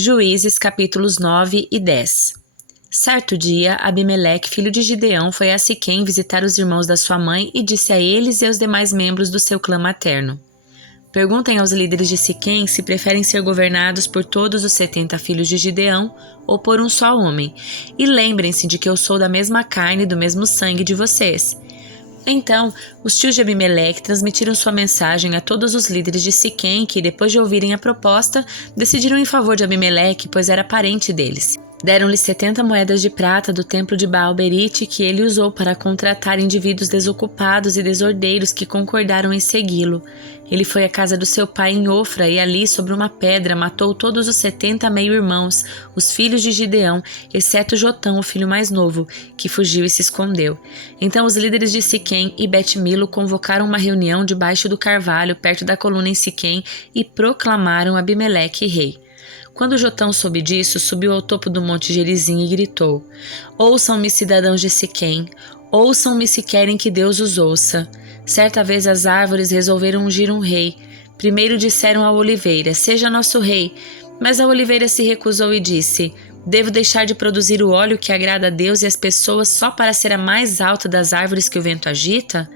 Juízes capítulos 9 e 10. Certo dia, Abimeleque, filho de Gideão, foi a Siquém visitar os irmãos da sua mãe e disse a eles e aos demais membros do seu clã materno: Perguntem aos líderes de Siquém se preferem ser governados por todos os 70 filhos de Gideão ou por um só homem, e lembrem-se de que eu sou da mesma carne e do mesmo sangue de vocês. Então, os tios de Abimeleque transmitiram sua mensagem a todos os líderes de Siquém que, depois de ouvirem a proposta, decidiram em favor de Abimeleque, pois era parente deles. Deram-lhe 70 moedas de prata do templo de Baal-Berite que ele usou para contratar indivíduos desocupados e desordeiros que concordaram em segui-lo. Ele foi à casa do seu pai em Ofra e ali, sobre uma pedra, matou todos os 70 meio-irmãos, os filhos de Gideão, exceto Jotão, o filho mais novo, que fugiu e se escondeu. Então os líderes de Siquém e Bet-Milo convocaram uma reunião debaixo do carvalho, perto da coluna em Siquém, e proclamaram Abimeleque rei. Quando Jotão soube disso, subiu ao topo do monte Gerizim e gritou: Ouçam-me, cidadãos de Siquém, ouçam-me se querem que Deus os ouça. Certa vez as árvores resolveram ungir um rei. Primeiro disseram à oliveira: Seja nosso rei. Mas a oliveira se recusou e disse: Devo deixar de produzir o óleo que agrada a Deus e as pessoas só para ser a mais alta das árvores que o vento agita?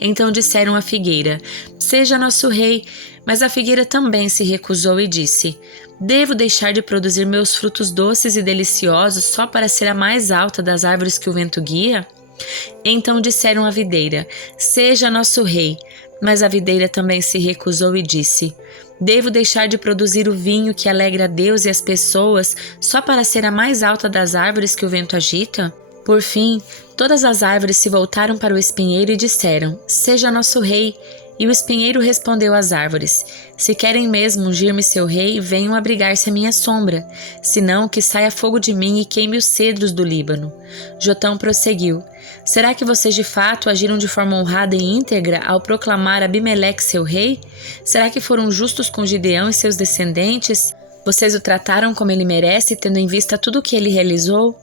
Então disseram à figueira: Seja nosso rei. Mas a figueira também se recusou e disse: Devo deixar de produzir meus frutos doces e deliciosos só para ser a mais alta das árvores que o vento guia? Então disseram à videira: Seja nosso rei. Mas a videira também se recusou e disse: Devo deixar de produzir o vinho que alegra a Deus e as pessoas só para ser a mais alta das árvores que o vento agita? Por fim, todas as árvores se voltaram para o espinheiro e disseram: Seja nosso rei. E o espinheiro respondeu às árvores: Se querem mesmo ungir-me seu rei, venham abrigar-se à minha sombra. Senão, que saia fogo de mim e queime os cedros do Líbano. Jotão prosseguiu: Será que vocês de fato agiram de forma honrada e íntegra ao proclamar Abimeleque seu rei? Será que foram justos com Gideão e seus descendentes? Vocês o trataram como ele merece, tendo em vista tudo o que ele realizou?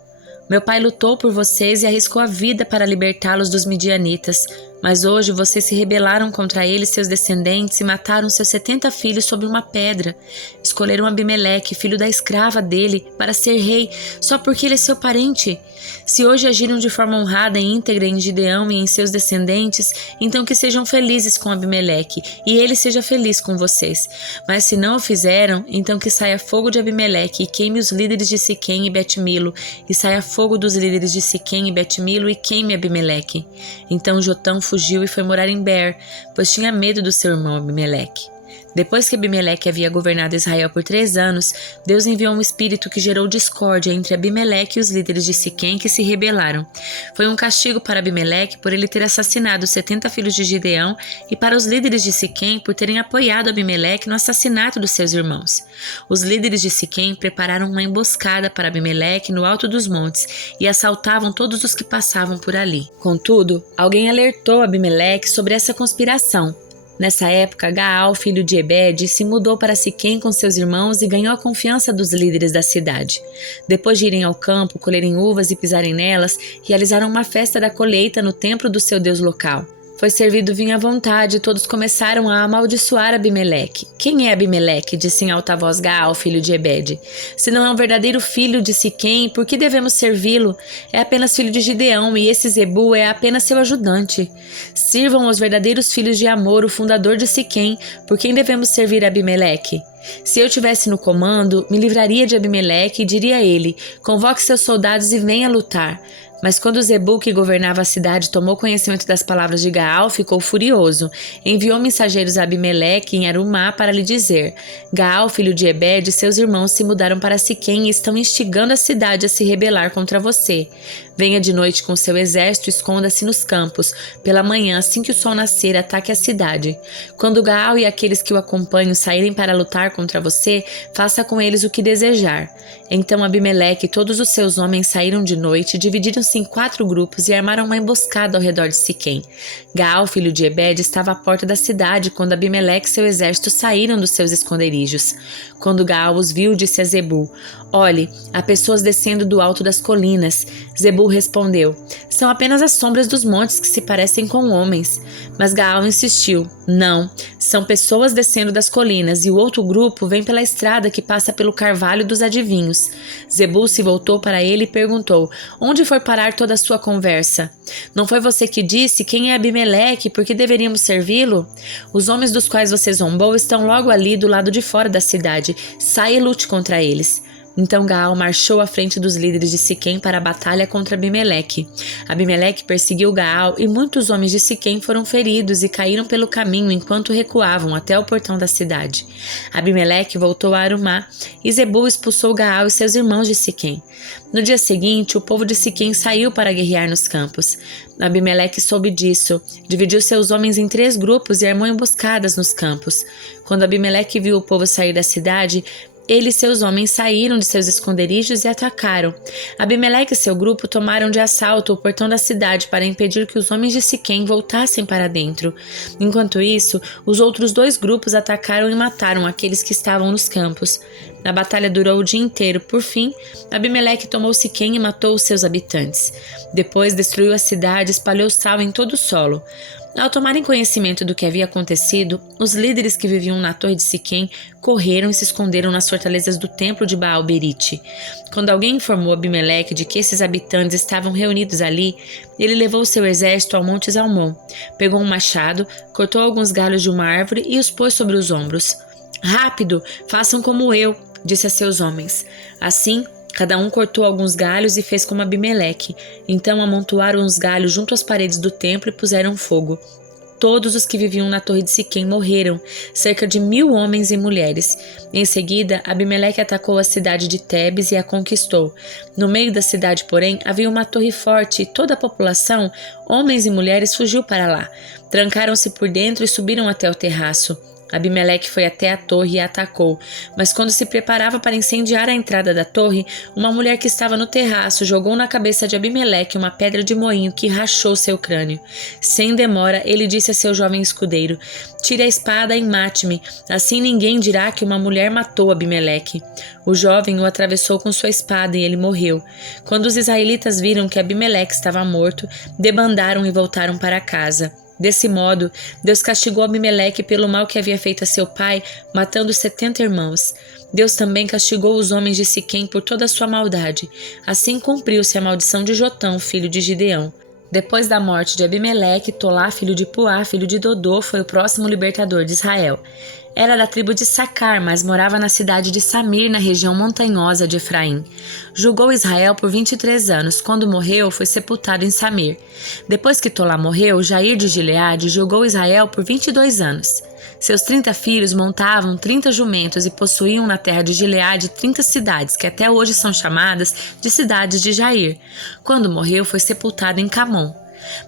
Meu pai lutou por vocês e arriscou a vida para libertá-los dos midianitas, mas hoje vocês se rebelaram contra ele e seus descendentes e mataram seus 70 filhos sob uma pedra. Escolheram Abimeleque, filho da escrava dele, para ser rei, só porque ele é seu parente. Se hoje agiram de forma honrada e íntegra em Gideão e em seus descendentes, então que sejam felizes com Abimeleque, e ele seja feliz com vocês. Mas se não o fizeram, então que saia fogo de Abimeleque e queime os líderes de Siquém e Bet-Milo, e saia fogo dos líderes de Siquém e Bet-Milo e queime Abimeleque. Então Jotão fugiu e foi morar em Ber, pois tinha medo do seu irmão Abimeleque. Depois que Abimeleque havia governado Israel por 3 anos, Deus enviou um espírito que gerou discórdia entre Abimeleque e os líderes de Siquém que se rebelaram. Foi um castigo para Abimeleque por ele ter assassinado os 70 filhos de Gideão e para os líderes de Siquém por terem apoiado Abimeleque no assassinato dos seus irmãos. Os líderes de Siquém prepararam uma emboscada para Abimeleque no alto dos montes e assaltavam todos os que passavam por ali. Contudo, alguém alertou Abimeleque sobre essa conspiração. Nessa época, Gaal, filho de Ebed, se mudou para Siquém com seus irmãos e ganhou a confiança dos líderes da cidade. Depois de irem ao campo, colherem uvas e pisarem nelas, realizaram uma festa da colheita no templo do seu deus local. Foi servido vinho à vontade e todos começaram a amaldiçoar Abimeleque. Quem é Abimeleque? Disse em alta voz Gaal, filho de Ebed. Se não é um verdadeiro filho de Siquém, por que devemos servi-lo? É apenas filho de Gideão e esse Zebu é apenas seu ajudante. Sirvam aos verdadeiros filhos de Amor, o fundador de Siquém, por quem devemos servir Abimeleque? Se eu tivesse no comando, me livraria de Abimeleque e diria a ele: convoque seus soldados e venha lutar. Mas quando Zebu, que governava a cidade, tomou conhecimento das palavras de Gaal, ficou furioso. Enviou mensageiros a Abimeleque em Arumá para lhe dizer: Gaal, filho de Ebed, e seus irmãos se mudaram para Siquém e estão instigando a cidade a se rebelar contra você. Venha de noite com seu exército e esconda-se nos campos. Pela manhã, assim que o sol nascer, ataque a cidade. Quando Gaal e aqueles que o acompanham saírem para lutar contra você, faça com eles o que desejar. Então Abimeleque e todos os seus homens saíram de noite, dividiram-se em 4 grupos e armaram uma emboscada ao redor de Siquém. Gaal, filho de Ebed, estava à porta da cidade quando Abimeleque e seu exército saíram dos seus esconderijos. Quando Gaal os viu, disse a Zebu: Olhe, há pessoas descendo do alto das colinas. Zebu respondeu: São apenas as sombras dos montes que se parecem com homens. Mas Gaal insistiu: Não, são pessoas descendo das colinas e o outro grupo vem pela estrada que passa pelo carvalho dos adivinhos. Zebul se voltou para ele e perguntou: Onde foi parar toda a sua conversa? Não foi você que disse quem é Abimeleque e por que deveríamos servi-lo? Os homens dos quais você zombou estão logo ali do lado de fora da cidade. Saia e lute contra eles. Então Gaal marchou à frente dos líderes de Siquém para a batalha contra Abimeleque. Abimeleque perseguiu Gaal e muitos homens de Siquém foram feridos e caíram pelo caminho enquanto recuavam até o portão da cidade. Abimeleque voltou a Arumá e Zebul expulsou Gaal e seus irmãos de Siquém. No dia seguinte, o povo de Siquém saiu para guerrear nos campos. Abimeleque soube disso, dividiu seus homens em 3 grupos e armou emboscadas nos campos. Quando Abimeleque viu o povo sair da cidade, ele e seus homens saíram de seus esconderijos e atacaram. Abimeleque e seu grupo tomaram de assalto o portão da cidade para impedir que os homens de Siquém voltassem para dentro. Enquanto isso, os outros 2 grupos atacaram e mataram aqueles que estavam nos campos. A batalha durou o dia inteiro. Por fim, Abimeleque tomou Siquém e matou os seus habitantes. Depois destruiu a cidade e espalhou sal em todo o solo. Ao tomarem conhecimento do que havia acontecido, os líderes que viviam na torre de Siquém correram e se esconderam nas fortalezas do templo de Baal-Berite. Quando alguém informou Abimeleque de que esses habitantes estavam reunidos ali, ele levou seu exército ao Monte Zalmon, pegou um machado, cortou alguns galhos de uma árvore e os pôs sobre os ombros. "Rápido, façam como eu", disse a seus homens. Assim, cada um cortou alguns galhos e fez como Abimeleque. Então amontoaram os galhos junto às paredes do templo e puseram fogo. Todos os que viviam na torre de Siquém morreram, cerca de 1000 homens e mulheres. Em seguida, Abimeleque atacou a cidade de Tebes e a conquistou. No meio da cidade, porém, havia uma torre forte e toda a população, homens e mulheres, fugiu para lá. Trancaram-se por dentro e subiram até o terraço. Abimeleque foi até a torre e a atacou, mas quando se preparava para incendiar a entrada da torre, uma mulher que estava no terraço jogou na cabeça de Abimeleque uma pedra de moinho que rachou seu crânio. Sem demora, ele disse a seu jovem escudeiro: "Tire a espada e mate-me, assim ninguém dirá que uma mulher matou Abimeleque." O jovem o atravessou com sua espada e ele morreu. Quando os israelitas viram que Abimeleque estava morto, debandaram e voltaram para casa. Desse modo, Deus castigou Abimeleque pelo mal que havia feito a seu pai, matando 70 irmãos. Deus também castigou os homens de Siquém por toda a sua maldade. Assim cumpriu-se a maldição de Jotão, filho de Gideão. Depois da morte de Abimeleque, Tolá, filho de Puá, filho de Dodô, foi o próximo libertador de Israel. Era da tribo de Sacar, mas morava na cidade de Samir, na região montanhosa de Efraim. Julgou Israel por 23 anos. Quando morreu, foi sepultado em Samir. Depois que Tolá morreu, Jair de Gileade julgou Israel por 22 anos. Seus 30 filhos montavam 30 jumentos e possuíam na terra de Gileade 30 cidades, que até hoje são chamadas de cidades de Jair. Quando morreu, foi sepultado em Camon.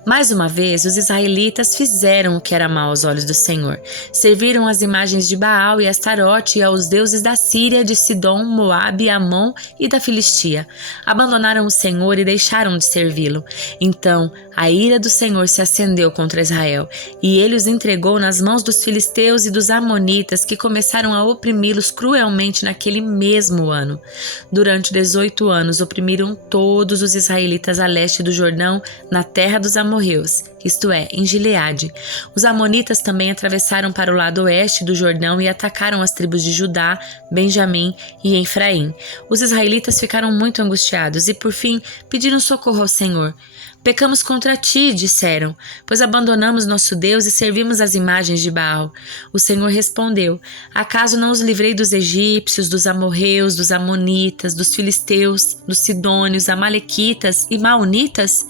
Mais uma vez, os israelitas fizeram o que era mal aos olhos do Senhor. Serviram as imagens de Baal e Astarote e aos deuses da Síria, de Sidom, Moabe, Amon e da Filistia. Abandonaram o Senhor e deixaram de servi-lo. Então, a ira do Senhor se acendeu contra Israel, e ele os entregou nas mãos dos filisteus e dos amonitas, que começaram a oprimi-los cruelmente naquele mesmo ano. Durante 18 anos, oprimiram todos os israelitas a leste do Jordão, na terra dos amorreus, isto é, em Gileade. Os amonitas também atravessaram para o lado oeste do Jordão e atacaram as tribos de Judá, Benjamim e Efraim. Os israelitas ficaram muito angustiados e, por fim, pediram socorro ao Senhor. "Pecamos contra ti", disseram, "pois abandonamos nosso Deus e servimos as imagens de Baal." O Senhor respondeu: "Acaso não os livrei dos egípcios, dos amorreus, dos amonitas, dos filisteus, dos sidônios, amalequitas e maonitas?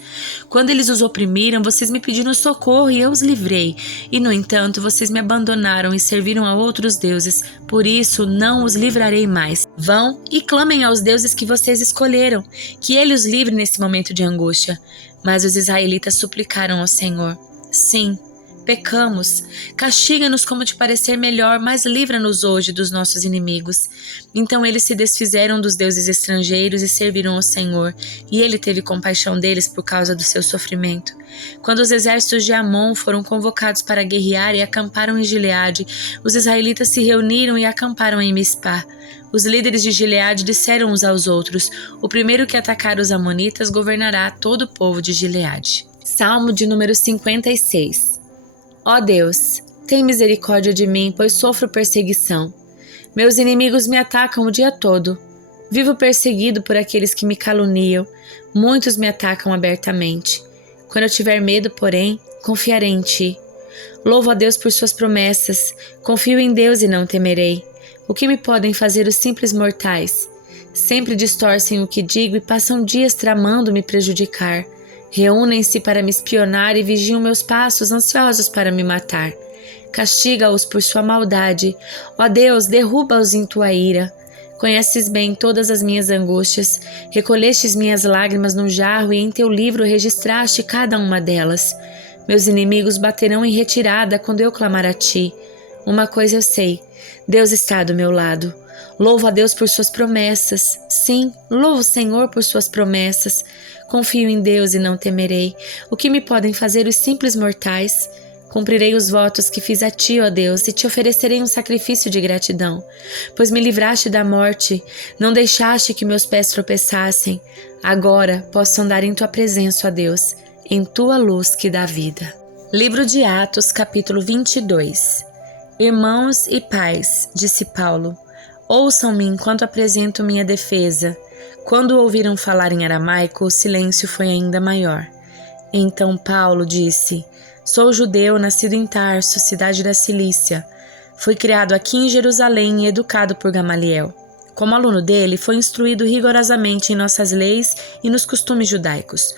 Quando eles os oprimiram, vocês me pediram socorro e eu os livrei. E, no entanto, vocês me abandonaram e serviram a outros deuses. Por isso, não os livrarei mais. Vão e clamem aos deuses que vocês escolheram, que ele os livre nesse momento de angústia." Mas os israelitas suplicaram ao Senhor: "Sim, pecamos. Castiga-nos como te parecer melhor, mas livra-nos hoje dos nossos inimigos." Então eles se desfizeram dos deuses estrangeiros e serviram ao Senhor, e ele teve compaixão deles por causa do seu sofrimento. Quando os exércitos de Amon foram convocados para guerrear e acamparam em Gileade, os israelitas se reuniram e acamparam em Mispá. Os líderes de Gileade disseram uns aos outros: "O primeiro que atacar os amonitas governará todo o povo de Gileade." Salmo de número 56. Ó Deus, tem misericórdia de mim, pois sofro perseguição. Meus inimigos me atacam o dia todo. Vivo perseguido por aqueles que me caluniam. Muitos me atacam abertamente. Quando eu tiver medo, porém, confiarei em ti. Louvo a Deus por suas promessas. Confio em Deus e não temerei. O que me podem fazer os simples mortais? Sempre distorcem o que digo e passam dias tramando me prejudicar. Reúnem-se para me espionar e vigiam meus passos, ansiosos para me matar. Castiga-os por sua maldade. Ó Deus, derruba-os em tua ira. Conheces bem todas as minhas angústias. Recolhestes minhas lágrimas num jarro e em teu livro registraste cada uma delas. Meus inimigos baterão em retirada quando eu clamar a ti. Uma coisa eu sei, Deus está do meu lado. Louvo a Deus por suas promessas. Sim, louvo o Senhor por suas promessas. Confio em Deus e não temerei. O que me podem fazer os simples mortais? Cumprirei os votos que fiz a ti, ó Deus, e te oferecerei um sacrifício de gratidão. Pois me livraste da morte, não deixaste que meus pés tropeçassem. Agora posso andar em tua presença, ó Deus, em tua luz que dá vida. Livro de Atos, capítulo 22. Irmãos e pais, disse Paulo, ouçam-me enquanto apresento minha defesa. Quando ouviram falar em aramaico, o silêncio foi ainda maior. Então Paulo disse: sou judeu, nascido em Tarso, cidade da Cilícia. Fui criado aqui em Jerusalém e educado por Gamaliel. Como aluno dele, fui instruído rigorosamente em nossas leis e nos costumes judaicos.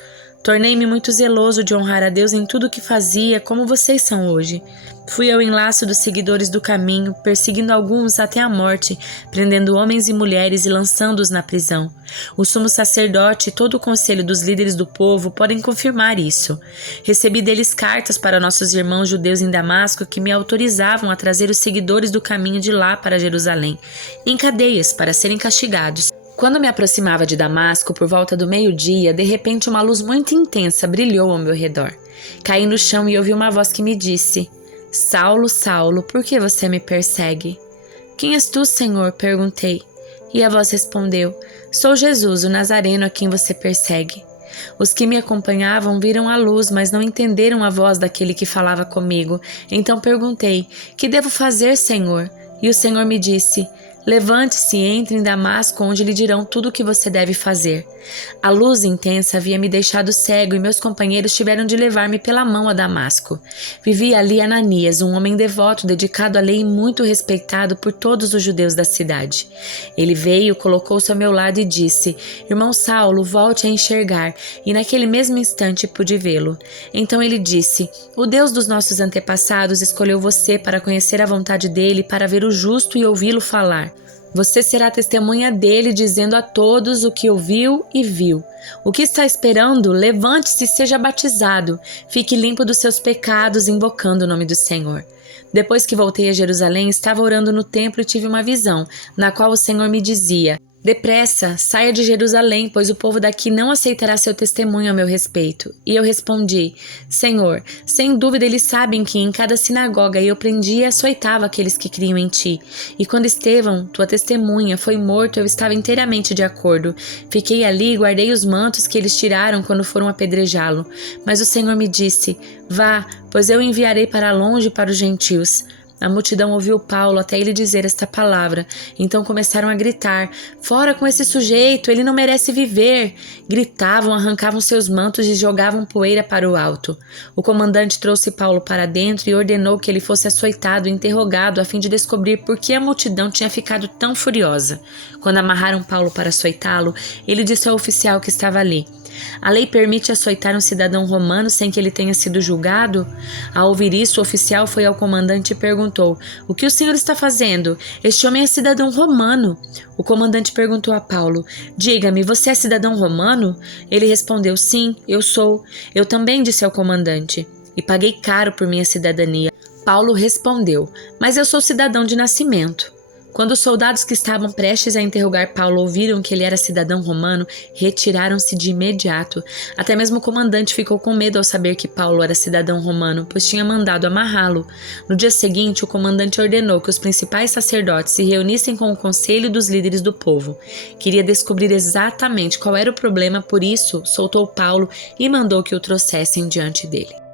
Tornei-me muito zeloso de honrar a Deus em tudo o que fazia, como vocês são hoje. Fui ao enlace dos seguidores do caminho, perseguindo alguns até a morte, prendendo homens e mulheres e lançando-os na prisão. O sumo sacerdote e todo o conselho dos líderes do povo podem confirmar isso. Recebi deles cartas para nossos irmãos judeus em Damasco que me autorizavam a trazer os seguidores do caminho de lá para Jerusalém, em cadeias para serem castigados. Quando me aproximava de Damasco, por volta do meio-dia, de repente uma luz muito intensa brilhou ao meu redor. Caí no chão e ouvi uma voz que me disse: Saulo, Saulo, por que você me persegue? Quem és tu, Senhor? Perguntei. E a voz respondeu: Sou Jesus, o Nazareno a quem você persegue. Os que me acompanhavam viram a luz, mas não entenderam a voz daquele que falava comigo. Então perguntei: Que devo fazer, Senhor? E o Senhor me disse: levante-se e entre em Damasco, onde lhe dirão tudo o que você deve fazer. A luz intensa havia me deixado cego e meus companheiros tiveram de levar-me pela mão a Damasco. Vivia ali Ananias, um homem devoto, dedicado à lei e muito respeitado por todos os judeus da cidade. Ele veio, colocou-se ao meu lado e disse: Irmão Saulo, volte a enxergar. E naquele mesmo instante pude vê-lo. Então ele disse: O Deus dos nossos antepassados escolheu você para conhecer a vontade dele, para ver o justo e ouvi-lo falar. Você será testemunha dele, dizendo a todos o que ouviu e viu. O que está esperando? Levante-se e seja batizado. Fique limpo dos seus pecados, invocando o nome do Senhor. Depois que voltei a Jerusalém, estava orando no templo e tive uma visão, na qual o Senhor me dizia: depressa, saia de Jerusalém, pois o povo daqui não aceitará seu testemunho a meu respeito. E eu respondi: Senhor, sem dúvida eles sabem que em cada sinagoga eu prendia e açoitava aqueles que criam em ti. E quando Estevão, tua testemunha, foi morto, eu estava inteiramente de acordo. Fiquei ali e guardei os mantos que eles tiraram quando foram apedrejá-lo. Mas o Senhor me disse: vá, pois eu enviarei para longe para os gentios. A multidão ouviu Paulo até ele dizer esta palavra. Então começaram a gritar: fora com esse sujeito, ele não merece viver. Gritavam, arrancavam seus mantos e jogavam poeira para o alto. O comandante trouxe Paulo para dentro e ordenou que ele fosse açoitado e interrogado a fim de descobrir por que a multidão tinha ficado tão furiosa. Quando amarraram Paulo para açoitá-lo, ele disse ao oficial que estava ali: a lei permite açoitar um cidadão romano sem que ele tenha sido julgado? Ao ouvir isso, o oficial foi ao comandante e perguntou: o que o senhor está fazendo? Este homem é cidadão romano. O comandante perguntou a Paulo: diga-me, você é cidadão romano? Ele respondeu: sim, eu sou. Eu também, disse ao comandante, e paguei caro por minha cidadania. Paulo respondeu: mas eu sou cidadão de nascimento. Quando os soldados que estavam prestes a interrogar Paulo ouviram que ele era cidadão romano, retiraram-se de imediato. Até mesmo o comandante ficou com medo ao saber que Paulo era cidadão romano, pois tinha mandado amarrá-lo. No dia seguinte, o comandante ordenou que os principais sacerdotes se reunissem com o conselho dos líderes do povo. Queria descobrir exatamente qual era o problema, por isso soltou Paulo e mandou que o trouxessem diante dele.